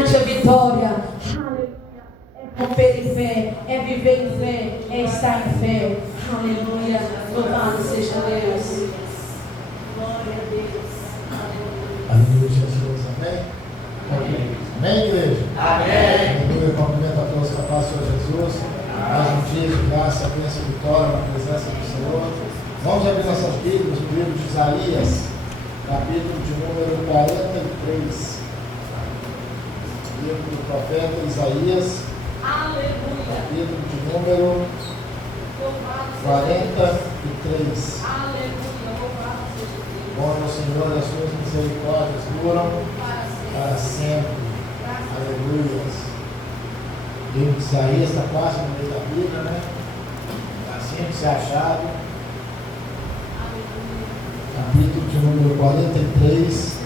garante a vitória. Aleluia. É romper em fé, é viver em fé, é estar em fé. Aleluia. Louvado seja Deus. Glória a Deus. Aleluia, Jesus. Amém? Amém. Amém, igreja? Amém. Aleluia. Cumprimento a todos com a paz do Senhor Jesus. Mais um dia de graça, bênção e vitória na presença do Senhor. Vamos abrir nossas Bíblias no livro de Isaías, capítulo de número 43. Livro do profeta Isaías, Aleluia. capítulo de número 43. Aleluia. Louvado seja Deus. Bom é o Senhor e as suas misericórdias duram para sempre. Aleluia. O livro de Isaías está fácil no meio da Bíblia, né? Está sempre se achado. Capítulo de número 43,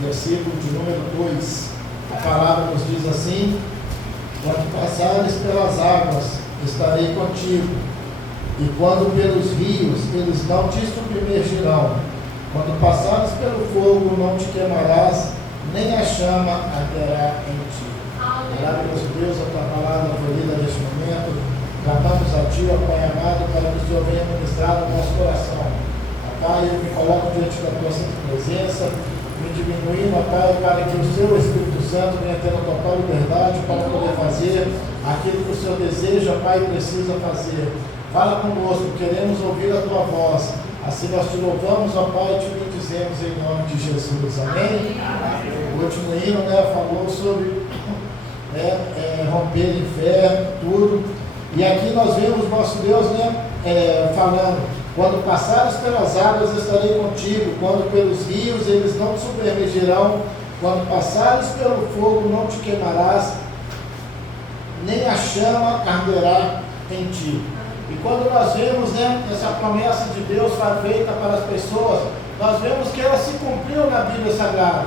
versículo de número 2. A palavra nos diz assim: quando passares pelas águas, estarei contigo, e quando pelos rios, eles não te submergirão. Quando passares pelo fogo, não te queimarás, nem a chama arderá em ti. Maravilhoso Deus, a tua palavra foi lida neste momento. Clamamos a ti, ó Pai amado, para que o Senhor venha ministrar no nosso coração. Ó Pai, eu me coloco diante da tua santa presença, me diminuindo, ó Pai, para que o seu Espírito Santo venha tendo total liberdade para poder fazer aquilo que o Senhor deseja, Pai, e precisa fazer. Fala conosco, queremos ouvir a tua voz. Assim nós te louvamos, ó Pai, e te bendizemos em nome de Jesus. Amém? O último hino, falou sobre romper em fé, tudo. E aqui nós vemos nosso Deus, falando: quando passares pelas águas, estarei contigo. Quando pelos rios, eles não te submergirão. Quando passares pelo fogo, não te queimarás, nem a chama arderá em ti. E quando nós vemos essa promessa de Deus feita para as pessoas, nós vemos que ela se cumpriu na Bíblia Sagrada.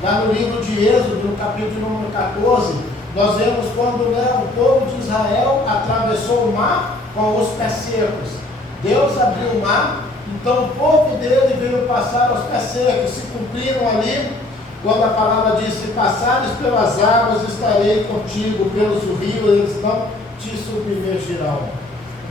Lá no livro de Êxodo, no capítulo número 14, nós vemos quando o povo de Israel atravessou o mar com os pés secos. Deus abriu o mar, então o povo dele veio passar aos pés secos, se cumpriram ali, quando a palavra diz: se passares pelas águas, estarei contigo, pelos rios, eles não te submergirão.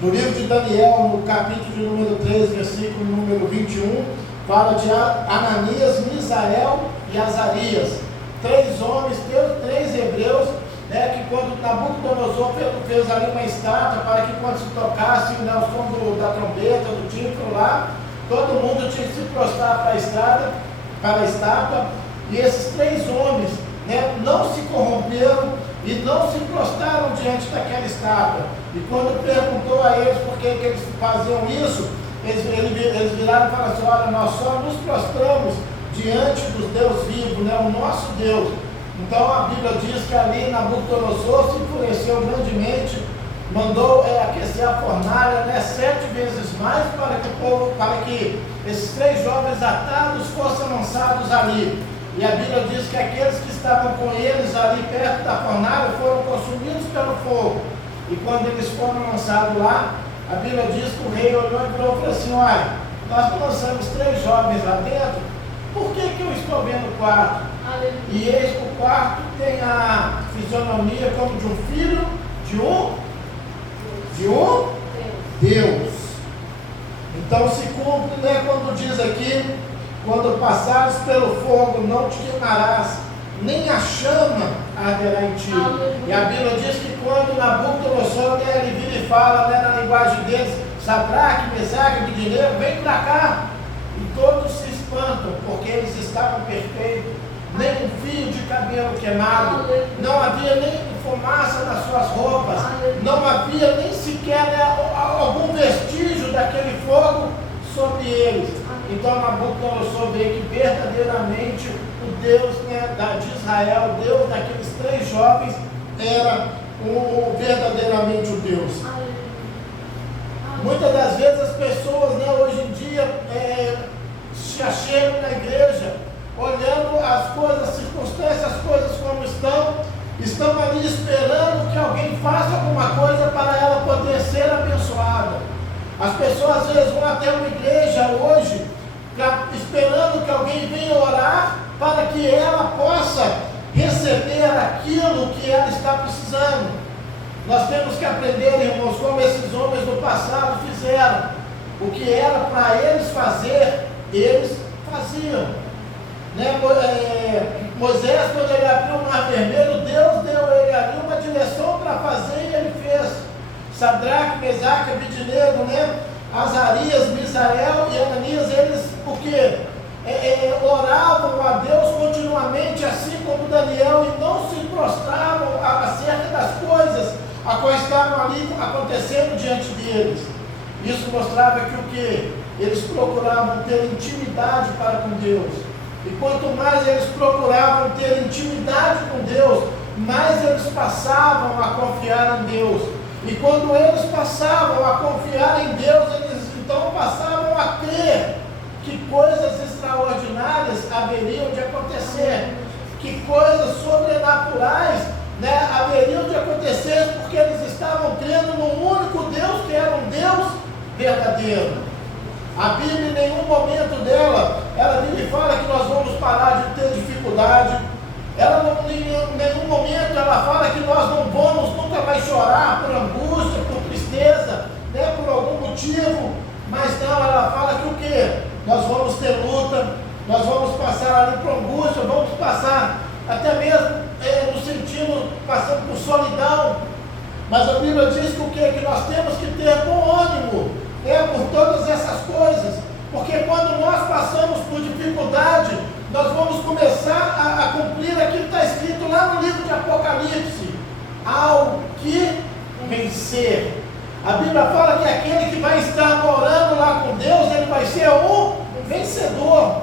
No livro de Daniel, no capítulo de número 3, versículo número 21, fala de Ananias, Misael e Azarias, três homens, três hebreus, que quando Nabucodonosor fez ali uma estátua para que quando se tocasse o som da trombeta, do tímpano lá, todo mundo tinha que se prostrar para a estátua, e esses três homens não se corromperam e não se prostraram diante daquela estátua. E quando perguntou a eles por que eles faziam isso, eles viraram e falaram assim: olha, nós só nos prostramos diante do Deus vivo, o nosso Deus. Então a Bíblia diz que ali Nabucodonosor se enfureceu grandemente, mandou aquecer a fornalha 7 vezes mais para que esses três jovens atados fossem lançados ali. E a Bíblia diz que aqueles que estavam com eles ali perto da fornalha foram consumidos pelo fogo. E quando eles foram lançados lá, a Bíblia diz que o rei olhou e falou assim: olha, nós lançamos 3 jovens lá dentro, por que eu estou vendo o quarto? E eis que o quarto tem a fisionomia como de um filho de um Deus. Então se cumpre, quando diz aqui: quando passares pelo fogo, não te queimarás, nem a chama arderá em ti. E a Bíblia diz que quando Nabucodonosor ele vira e fala na linguagem deles: Sadraque, Mesaque, Abidineiro, vem para cá. E todos se espantam, porque eles estavam perfeitos, nem um fio de cabelo queimado, não havia nem fumaça nas suas roupas, não havia nem sequer algum vestígio daquele fogo sobre eles. Então Nabucodonosor vê que verdadeiramente o Deus de Israel, o Deus daqueles 3 jovens, era verdadeiramente o Deus. Muitas das vezes as pessoas hoje em dia se achegam na igreja, olhando as coisas, as circunstâncias, as coisas como estão ali esperando que alguém faça alguma coisa para ela poder ser abençoada. As pessoas às vezes vão até uma igreja hoje esperando que alguém venha orar para que ela possa receber aquilo que ela está precisando. Nós temos que aprender, irmãos, como esses homens do passado fizeram. O que era para eles fazer, eles faziam. Né? Moisés, quando ele abriu o mar vermelho, Deus deu a ele ali uma direção para fazer e ele fez. Sadraque, Mesaque, Abednego, né? Azarias, Misael e Ananias, eles porque oravam a Deus continuamente, assim como Daniel, e não se prostravam acerca das coisas a quais estavam ali acontecendo diante deles. Isso mostrava que o que? Eles procuravam ter intimidade para com Deus. E quanto mais eles procuravam ter intimidade com Deus, mais eles passavam a confiar em Deus. E quando eles passavam a confiar em Deus, eles então passavam a crer que coisas extraordinárias haveriam de acontecer, que coisas sobrenaturais, né, haveriam de acontecer, porque eles estavam crendo num único Deus, que era um Deus verdadeiro. A Bíblia, em nenhum momento dela, ela lhe fala que nós vamos parar de ter dificuldade. Ela não, em nenhum momento ela fala que nós não vamos nunca mais chorar por angústia, por tristeza, né, por algum motivo. Mas não, ela fala que o quê? Nós vamos ter luta, nós vamos passar ali por angústia, vamos passar até mesmo no sentido, passando por solidão. Mas a Bíblia diz que o quê? Que nós temos que ter bom ânimo, por todas essas coisas. Porque quando nós passamos por dificuldade, nós vamos começar a cumprir aquilo que está escrito lá no livro de Apocalipse. Ao que vencer. A Bíblia fala que aquele que vai estar morando lá com Deus, ele vai ser um vencedor.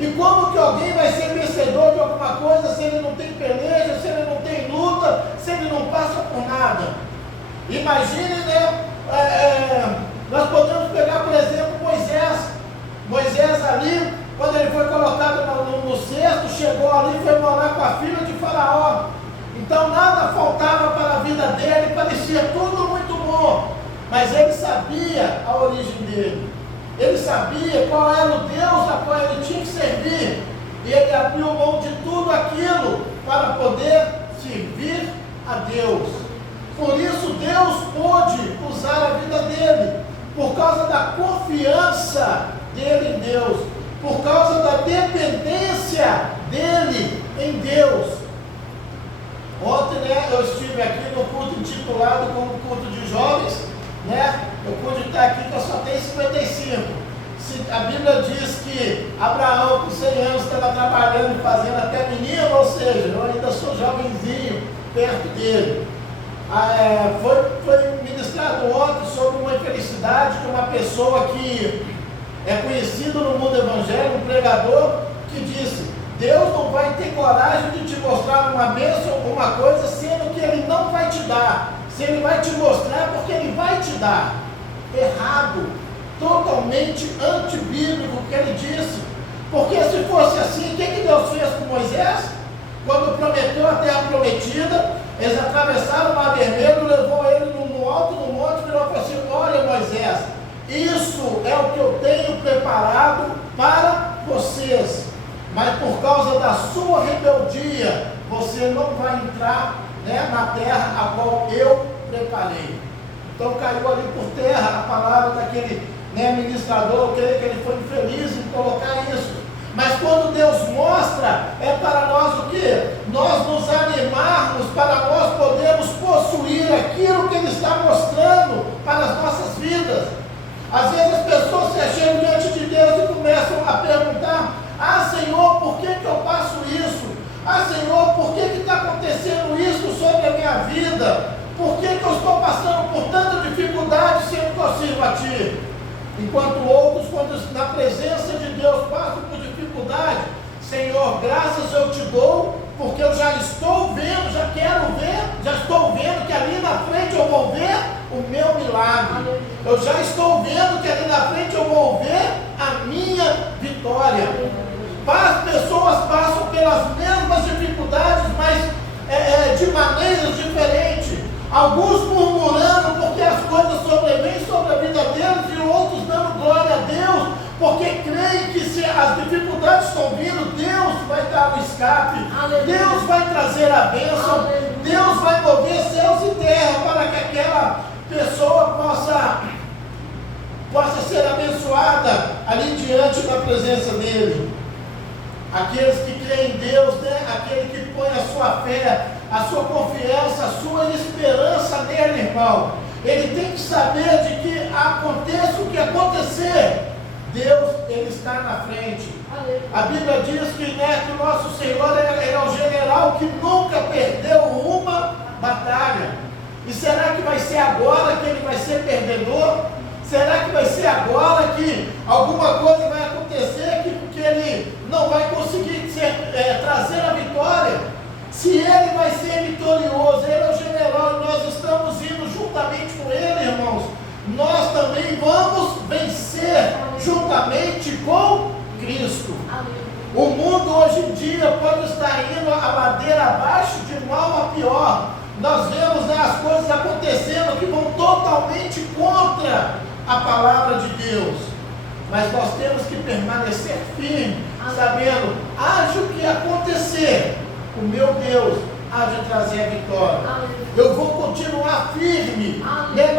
E como que alguém vai ser vencedor de alguma coisa se ele não tem peleja, se ele não tem luta, se ele não passa por nada? Imagine, né? Nós podemos pegar, por exemplo, Moisés. Moisés ali, quando ele foi colocado no cesto, chegou ali e foi morar com a filha de Faraó. Então nada faltava para a vida dele, parecia tudo muito bom. Mas ele sabia a origem dele. Ele sabia qual era o Deus a qual ele tinha que servir. E ele abriu mão de tudo aquilo para poder servir a Deus. Por isso Deus pôde usar a vida dele, por causa da confiança dele em Deus, por causa da dependência dele em Deus. Ontem, né, eu estive aqui no culto intitulado como culto de jovens, né? Eu pude estar aqui que eu só tenho 55. A Bíblia diz que Abraão com 100 anos estava trabalhando e fazendo até menino, ou seja, eu ainda sou jovenzinho perto dele. Foi ministrado ontem sobre uma infelicidade de uma pessoa que é conhecido no mundo evangélico, um pregador, que disse: Deus não vai ter coragem de te mostrar uma bênção, alguma coisa, sendo que Ele não vai te dar. Se Ele vai te mostrar, porque Ele vai te dar. Errado, totalmente antibíblico o que Ele disse. Porque se fosse assim, o que Deus fez com Moisés? Quando prometeu a terra prometida, eles atravessaram o mar vermelho, levou ele no alto do monte, virou e falou assim: olha, Moisés, isso é o que eu tenho preparado para vocês. Mas por causa da sua rebeldia, você não vai entrar, né, na terra a qual eu preparei. Então caiu ali por terra a palavra daquele, né, ministrador. Eu creio que ele foi infeliz em colocar isso. Mas quando Deus mostra, é para nós o quê? Nós nos animarmos, para nós podermos possuir aquilo que Ele está mostrando para as nossas vidas. Às vezes as pessoas se acham diante de Deus e começam a perguntar: ah, Senhor, por que eu passo isso? Ah, Senhor, por que está acontecendo isso sobre a minha vida? Por que eu estou passando por tanta dificuldade sendo que eu sirvo a Ti? Enquanto outros, quando na presença de Deus passam por dificuldade: Senhor, graças eu te dou, porque eu já estou vendo, já quero ver, já estou vendo que ali na frente eu vou ver o meu milagre. Eu já estou vendo que ali na frente eu vou ver a minha vitória. As pessoas passam pelas mesmas dificuldades, mas de maneiras diferentes. Alguns murmurando porque as coisas sobrevêm sobre a vida deles, e outros dando glória a Deus, porque creem que se as dificuldades estão vindo, Deus vai escape. Aleluia. Deus vai trazer a bênção. Aleluia. Deus vai mover céus e terra para que aquela pessoa possa ser abençoada ali diante da presença dele. Aqueles que creem em Deus, né? Aquele que põe a sua fé, a sua confiança, a sua esperança nele, irmão. Ele tem que saber de que aconteça o que acontecer, Deus, ele está na frente. A Bíblia diz que, né, que o nosso Senhor é o general que nunca perdeu uma batalha. E será que vai ser agora que ele vai ser perdedor? Será que vai ser agora que alguma coisa vai acontecer que ele não vai conseguir trazer a vitória? Se ele vai ser vitorioso, ele é o general e nós estamos indo juntamente com ele, irmãos, nós também vamos vencer juntamente com Cristo. O mundo hoje em dia pode estar indo a ladeira abaixo, de mal a pior. Nós vemos, né, as coisas acontecendo que vão totalmente contra a palavra de Deus. Mas nós temos que permanecer firme, sabendo, haja o que acontecer, o meu Deus há de trazer a vitória. Eu vou continuar firme, né?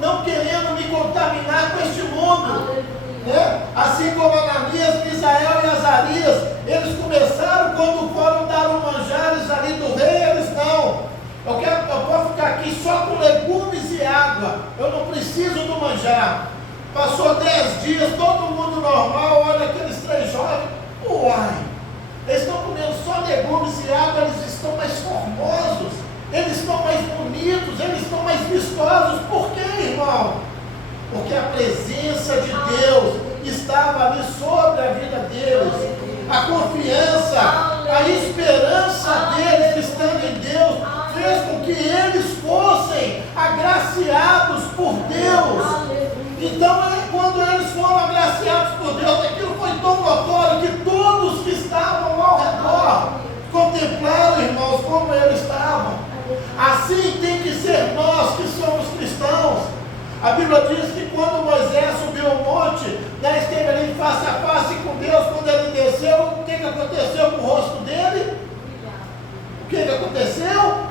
Não querendo me contaminar com este mundo. Né? Assim como Ananias, Misael e Azarias, eles começaram quando foram dar os manjares ali do rei, eles não. Eu posso ficar aqui só com legumes e água, eu não preciso do manjar. Passou 10 dias, todo mundo normal, olha aqueles 3 jovens, uai, eles estão comendo só legumes e água, eles estão mais formosos, eles estão mais bonitos, eles estão mais vistosos. Por quê, irmão? Porque a presença de Deus estava ali sobre a vida deles. A confiança, a esperança deles estando em Deus fez com que eles fossem agraciados por Deus. Então, quando eles foram agraciados por Deus, aquilo foi tão notório que todos que estavam ao redor contemplaram, irmãos, como eles estavam. Assim tem que ser nós que somos cristãos. A Bíblia diz que quando Moisés subiu ao monte, né, esteve ali face a face com Deus, quando ele desceu, o que aconteceu com o rosto dele? O que aconteceu?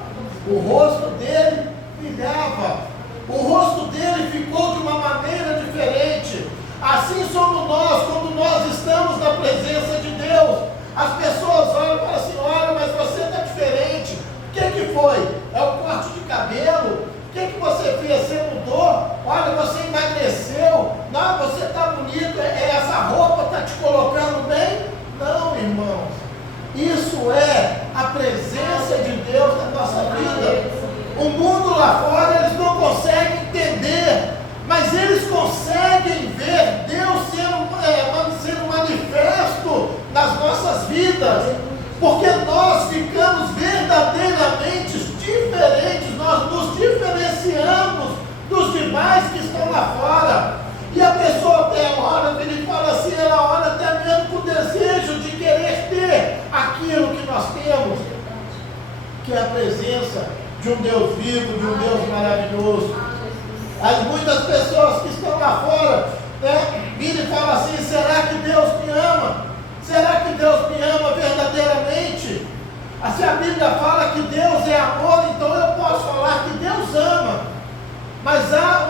O rosto dele brilhava. O rosto dele ficou de uma maneira diferente. Assim somos nós, quando nós estamos na presença de Deus. As pessoas olham e falam assim, olha, mas você está diferente. O que foi? É o corte de cabelo? O que você fez? Você mudou? Olha, você emagreceu? Não, você está bonito, essa roupa está te colocando bem? Não, irmãos. Isso é a presença de Deus na nossa vida. O mundo lá fora, eles não conseguem entender, mas eles conseguem ver Deus sendo manifesto nas nossas vidas, porque nós ficamos verdadeiramente diferentes, nós nos diferenciamos dos demais que estão lá fora. E a pessoa até olha, ele fala assim, ela olha até mesmo com o desejo de querer ter aquilo que nós temos, que é a presença de um Deus vivo, de um Deus maravilhoso. As muitas pessoas que estão lá fora, né, viram e falam assim, será que Deus me ama? Será que Deus me ama verdadeiramente? Assim a Bíblia fala que Deus é amor, então eu posso falar que Deus ama. Mas há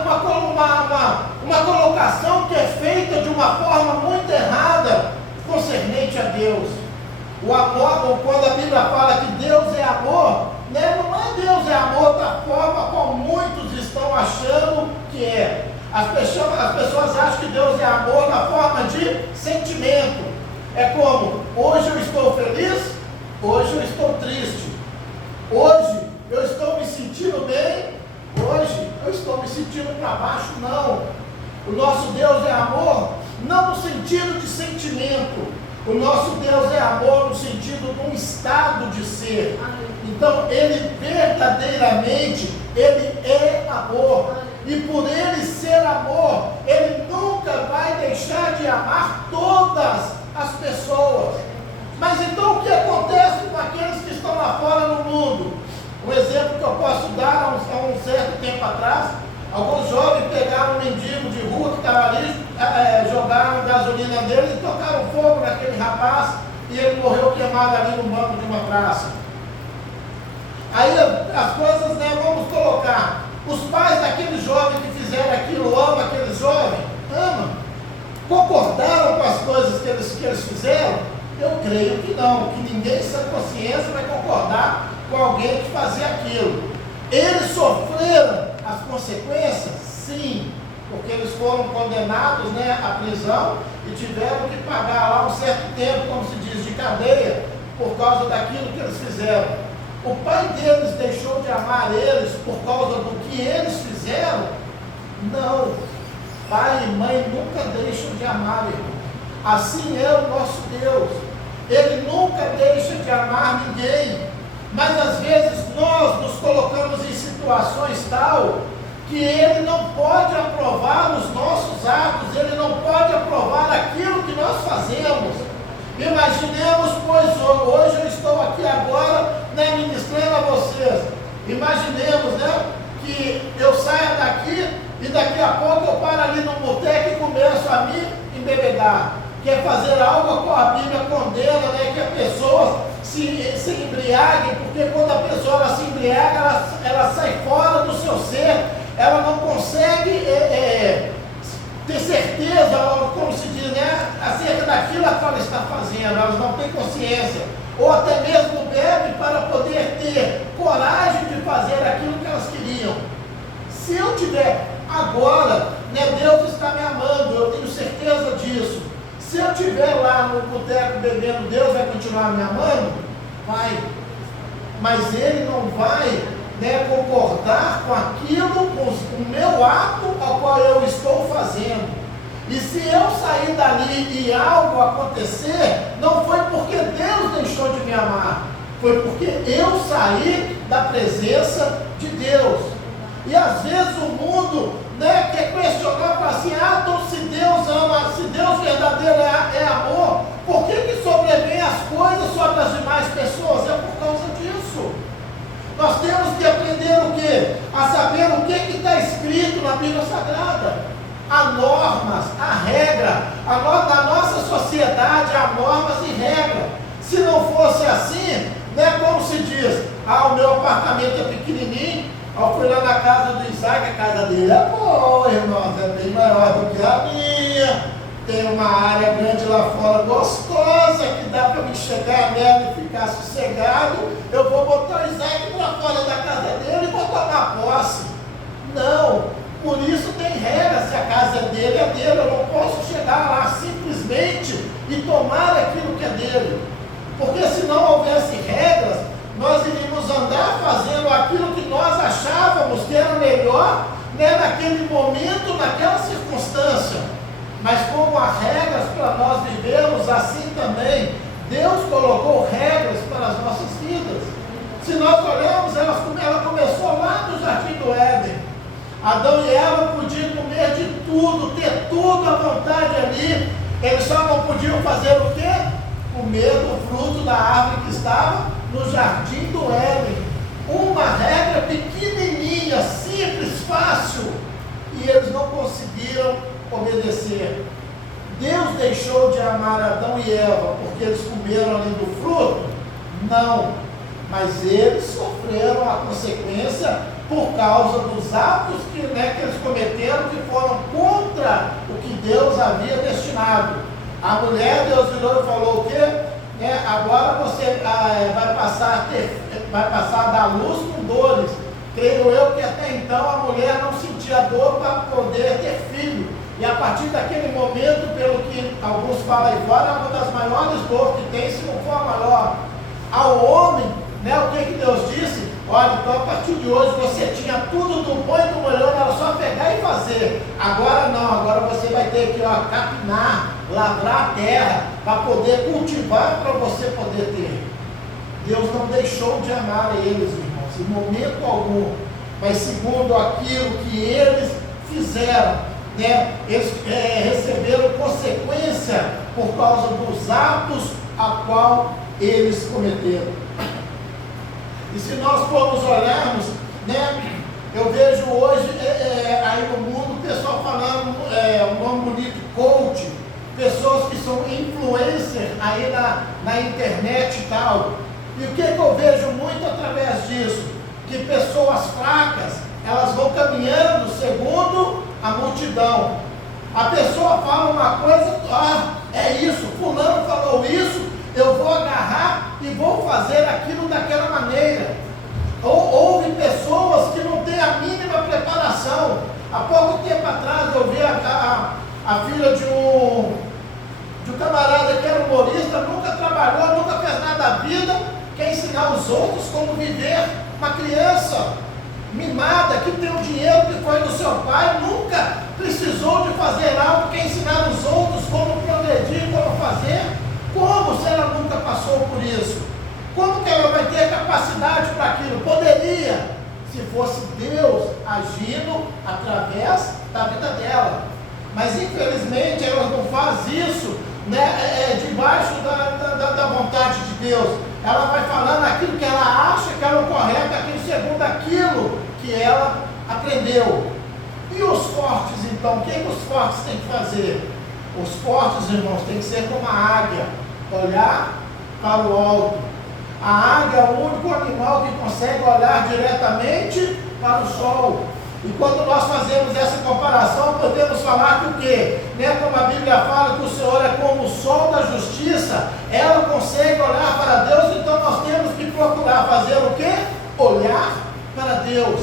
uma colocação que é feita de uma forma muito errada concernente a Deus. O amor, quando a Bíblia fala que Deus é amor, né, não é Deus é amor da forma como muitos estão achando que é. As pessoas acham que Deus é amor na forma de sentimento. É como, hoje eu estou feliz, hoje eu estou triste. Hoje eu estou me sentindo bem, hoje eu estou me sentindo para baixo. Não. O nosso Deus é amor, não no sentido de sentimento. O nosso Deus é amor no sentido de um estado de ser. Então, Ele verdadeiramente, Ele é amor. E por Ele ser amor, Ele nunca vai deixar de amar todas as pessoas. Mas então o que acontece com aqueles que estão lá fora no mundo? Um exemplo que eu posso dar, há um certo tempo atrás, alguns jovens pegaram um mendigo de rua que estava ali, jogaram gasolina nele e tocaram fogo naquele rapaz. e ele morreu queimado ali no banco de uma praça. Aí as coisas, né, vamos colocar, os pais daquele jovem que fizeram aquilo, amam aquele jovem? Amam. Concordaram com as coisas que eles fizeram? Eu creio que não, que ninguém sem consciência vai concordar com alguém que fazia aquilo. Eles sofreram as consequências? Sim, porque eles foram condenados, né, à prisão e tiveram que pagar lá um certo tempo, como se diz, de cadeia, por causa daquilo que eles fizeram. O pai deles deixou de amar eles por causa do que eles fizeram? Não. Pai e mãe nunca deixam de amar, irmão. Assim é o nosso Deus. Ele nunca deixa de amar ninguém. Mas às vezes nós nos colocamos em situações tal que Ele não pode aprovar os nossos atos, Ele não pode aprovar aquilo que nós fazemos. Imaginemos, pois hoje eu estou aqui agora, né, ministrando a vocês. Imaginemos, né, que eu saia daqui e daqui a pouco eu paro ali no boteco e começo a me embebedar. Quer fazer algo com a Bíblia condena, né, que a pessoa se embriague, porque quando a pessoa ela se embriaga, ela sai fora do seu ser, ela não consegue ter certeza, como se diz, né, acerca daquilo que ela está fazendo, elas não têm consciência, ou até mesmo bebe para poder ter coragem de fazer aquilo que elas queriam. Se eu tiver agora, né, Deus está me amando, eu tenho certeza disso. Se eu estiver lá no boteco bebendo, Deus vai continuar me amando? Vai. Mas Ele não vai, né, concordar com aquilo, com o meu ato ao qual eu estou fazendo. E se eu sair dali e algo acontecer, não foi porque Deus deixou de me amar, foi porque eu saí da presença de Deus. E às vezes o mundo, né, quer questionar, fala assim, então se Deus ama, se Deus verdadeiro é amor, por que sobrevém as coisas sobre as demais pessoas? É por causa disso. Nós temos que aprender o quê? A saber o que está escrito na Bíblia Sagrada. Há normas, há regra. Na nossa sociedade há normas e regras. Se não fosse assim, né, como se diz, o meu apartamento é pequenininho, eu fui lá na casa do Isaac, a casa dele é boa, irmãos, é bem maior do que a minha. Tem uma área grande lá fora, gostosa, que dá para me chegar nela e ficar sossegado. Eu vou botar o Isaac para fora da casa dele e vou tomar posse. Não, por isso tem regra, se a casa é dele, eu não posso chegar lá simplesmente e tomar aquilo que é dele. Porque se não houvesse regras, nós iríamos andar fazendo aquilo que nós achávamos que era melhor, né, naquele momento, naquela circunstância. Mas como há regras para nós vivermos, assim também Deus colocou regras para as nossas vidas. Se nós olharmos, ela começou lá no Jardim do Éden. Adão e Eva podiam comer de tudo, ter tudo à vontade ali. Eles só não podiam fazer o quê? Comer do fruto da árvore que estava no Jardim do Éden. Uma regra pequenininha, simples, fácil. E eles não conseguiram obedecer. Deus deixou de amar Adão e Eva porque eles comeram ali do fruto? Não, mas eles sofreram a consequência por causa dos atos que eles cometeram, que foram contra o que Deus havia destinado. A mulher, Deus virou e falou o quê? Agora você vai passar a dar luz com dores. Creio eu que até então a mulher não sentia dor para poder ter filho. E a partir daquele momento, pelo que alguns falam aí fora, é uma das maiores dores que tem, se não for a maior. Ao homem, né, o que Deus disse? Olha, então a partir de hoje você tinha tudo do bom e do melhor, era só pegar e fazer. Agora não, agora você vai ter que capinar, lavrar a terra, para poder cultivar, para você poder ter. Deus não deixou de amar eles, irmãos, em momento algum, mas segundo aquilo que eles fizeram. Eles receberam consequência por causa dos atos a qual eles cometeram. E se nós formos olharmos, eu vejo hoje aí no mundo o pessoal falando um nome bonito, coach. pessoas que são influencers aí na internet e tal. E o que eu vejo muito através disso? Que pessoas fracas, elas vão caminhando segundo a multidão. A pessoa fala uma coisa, é isso, fulano falou isso, eu vou agarrar e vou fazer aquilo daquela maneira. Houve pessoas que não têm a mínima preparação. Há pouco tempo atrás eu vi a filha de um camarada que era humorista, nunca trabalhou, nunca fez nada da vida, quer ensinar os outros como viver. Uma criança mimada que tem o dinheiro que foi do seu pai, nunca precisou de fazer algo, quer ensinar os outros como progredir, como fazer. Como se ela nunca passou por isso? Como que ela vai ter capacidade para aquilo? Poderia, se fosse Deus agindo através da vida dela. Mas infelizmente ela não faz isso, né, debaixo da vontade de Deus. Ela vai falando aquilo que ela acha que é o correto, aquilo segundo aquilo que ela aprendeu. E os fortes então? O que os fortes têm que fazer? Os fortes, irmãos, têm que ser como a águia, olhar para o alto. A águia é o único animal que consegue olhar diretamente para o sol. E quando nós fazemos essa comparação, podemos falar que o quê? Né? Como a Bíblia fala que o Senhor é como o sol da justiça, ela consegue olhar para Deus, então nós temos que procurar fazer o quê? Olhar para Deus.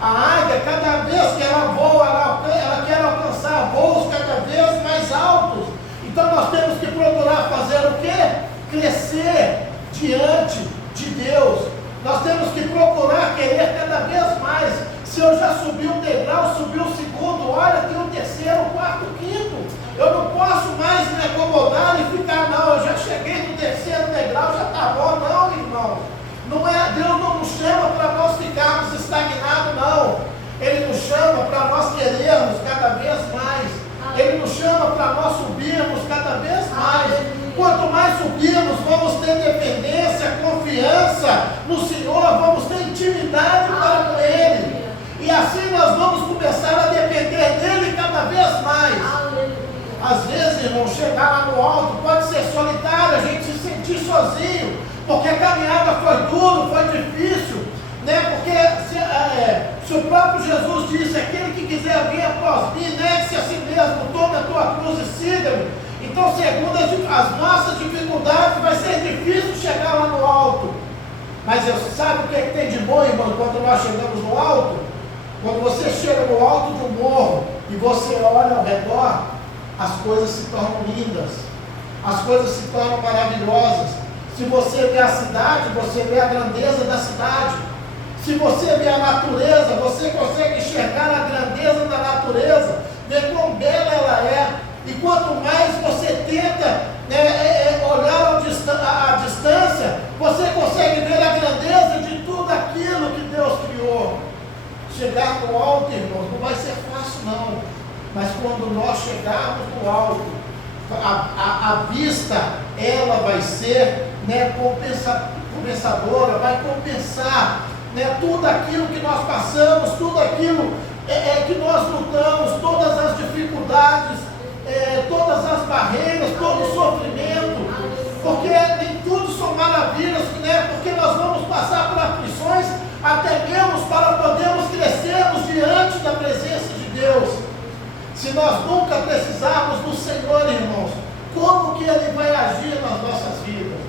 A águia, cada vez que ela voa, ela quer alcançar voos cada vez mais altos. Então nós temos que procurar fazer o quê? Crescer diante de Deus. Nós temos que procurar querer cada vez mais. Se eu já subi um degrau, subi o segundo, olha, tem o terceiro, o quarto, o quinto. Eu não posso mais me acomodar e ficar, não, eu já cheguei no terceiro degrau, já está bom. Não, irmão. Não é, Deus não nos chama para nós ficarmos estagnados, não. Ele nos chama para nós querermos cada vez mais. Ele nos chama para nós subirmos cada vez mais. Quanto mais subirmos, vamos ter dependência, confiança no Senhor, vamos ter intimidade para com Ele. E assim nós vamos começar a depender dEle cada vez mais. Às vezes, irmão, chegar lá no alto pode ser solitário, a gente se sentir sozinho, porque a caminhada foi dura, foi difícil, né? Porque se o próprio Jesus disse, aquele que quiser vir após mim, negue-se a si mesmo, tome a tua cruz e siga-me. Então, segundo as nossas dificuldades, vai ser difícil chegar lá no alto. Mas sabe o que tem de bom, irmão, quando nós chegamos no alto? Quando você chega no alto de um morro e você olha ao redor, as coisas se tornam lindas, as coisas se tornam maravilhosas. Se você vê a cidade, você vê a grandeza da cidade. Se você vê a natureza, você consegue enxergar a grandeza da natureza, ver quão bela ela é. E quanto mais você tenta olhar à distância, você consegue ver a grandeza de tudo aquilo que Deus criou. Chegar no alto, irmãos, não vai ser fácil não. Mas quando nós chegarmos no alto, a vista, ela vai ser compensadora, vai compensar tudo aquilo que nós passamos, tudo aquilo que nós lutamos, todas as dificuldades, todas as barreiras, todo o sofrimento, porque nem tudo são maravilhas, porque nós vamos passar por aflições, até mesmo para podermos crescermos diante da presença de Deus. Se nós nunca precisarmos do Senhor, irmãos, como que Ele vai agir nas nossas vidas?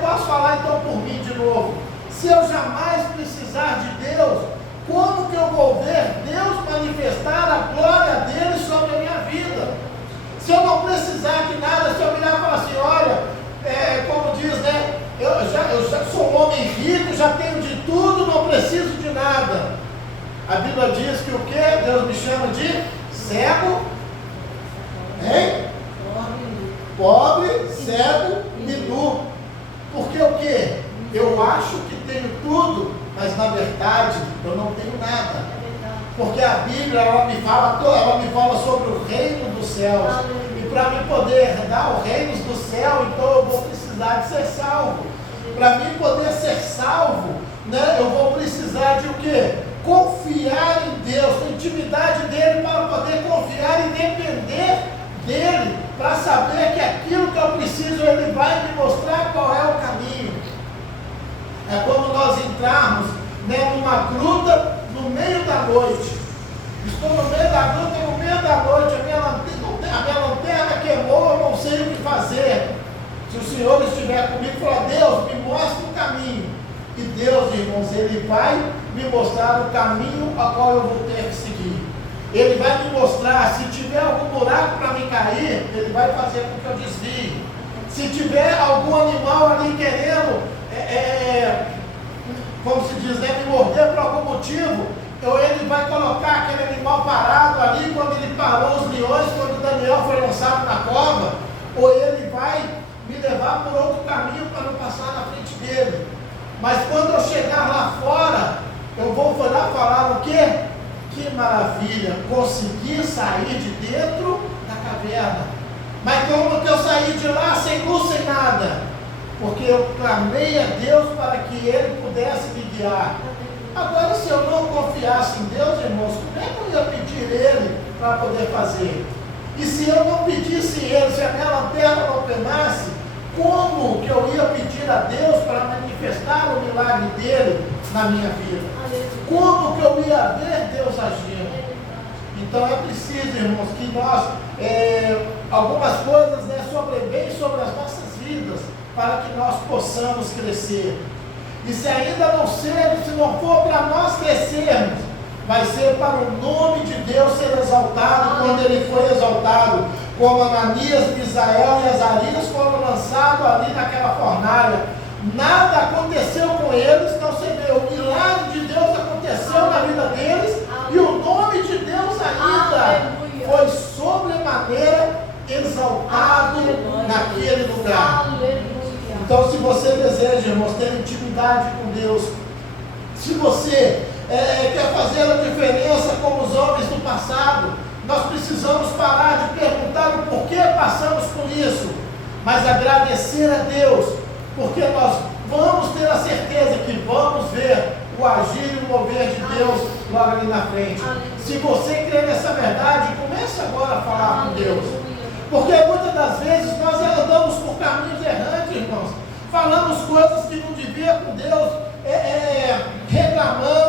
Posso falar então por mim de novo? Se eu jamais precisar de Deus, como que eu vou ver Deus manifestar a glória dEle sobre a minha vida? Se eu não precisar de nada, se eu virar e falar assim, olha, como diz, eu já sou um homem rico, já tenho de tudo, não preciso de nada. A Bíblia diz que o que? Deus me chama de cego, pobre, cego e nu. Porque o que? Eu acho que tenho tudo, mas na verdade eu não tenho nada. Porque a Bíblia ela me fala sobre o reino dos céus. E para mim poder herdar o reino do céu, então eu vou precisar de ser salvo. Para mim poder ser salvo, eu vou precisar de o quê? Confiar em Deus, a intimidade dele para poder confiar e depender dele para saber que aquilo que eu preciso, ele vai me mostrar qual é o caminho. É como nós entrarmos, né, numa gruta no meio da noite. Estou no meio da gruta, no meio da noite, a minha lanterna queimou, eu não sei o que fazer. Se o Senhor estiver comigo, fala: Deus, me mostra o caminho. E Deus, irmãos, Ele vai me mostrar o caminho a qual eu vou ter que seguir. Ele vai me mostrar, se tiver algum buraco para me cair, Ele vai fazer com que eu desvie. Se tiver algum animal ali querendo, como se diz, né, me morder por algum motivo, ele vai colocar aquele animal parado ali, quando ele parou os leões, quando Daniel foi lançado na cova, ou ele vai me levar por outro caminho para não passar na frente dele. Mas quando eu chegar lá fora, eu vou lá falar o quê? Que maravilha, consegui sair de dentro da caverna. Mas como que eu saí de lá sem luz, sem nada? Porque eu clamei a Deus para que Ele pudesse me guiar. Agora, se eu não confiasse em Deus, irmãos, como é que eu ia pedir Ele para poder fazer? E se eu não pedisse Ele, se a minha lanterna não queimasse, como que eu ia pedir a Deus para manifestar o milagre dele na minha vida? Como que eu ia ver Deus agindo? Então é preciso, irmãos, que nós, algumas coisas, né, sobrevêm sobre as nossas vidas, para que nós possamos crescer. E se ainda não ser, se não for para nós crescermos, vai ser para o nome de Deus ser exaltado, quando Ele foi exaltado, como Ananias, Misael e Azarias foram lançados ali naquela fornalha. Nada aconteceu com eles, não se vê. O milagre de Deus aconteceu na vida deles, e o nome de Deus ainda foi sobremaneira exaltado naquele lugar. Então, se você deseja, irmãos, ter intimidade com Deus, se você quer fazer a diferença como os homens do passado, nós precisamos parar de perguntar o porquê passamos por isso, mas agradecer a Deus, porque nós vamos ter a certeza que vamos ver o agir e o mover de Deus logo ali na frente. Se você crê nessa verdade, comece agora a falar com Deus. Porque muitas das vezes nós andamos por caminhos errantes, irmãos. Falamos coisas que não devia com Deus, reclamando,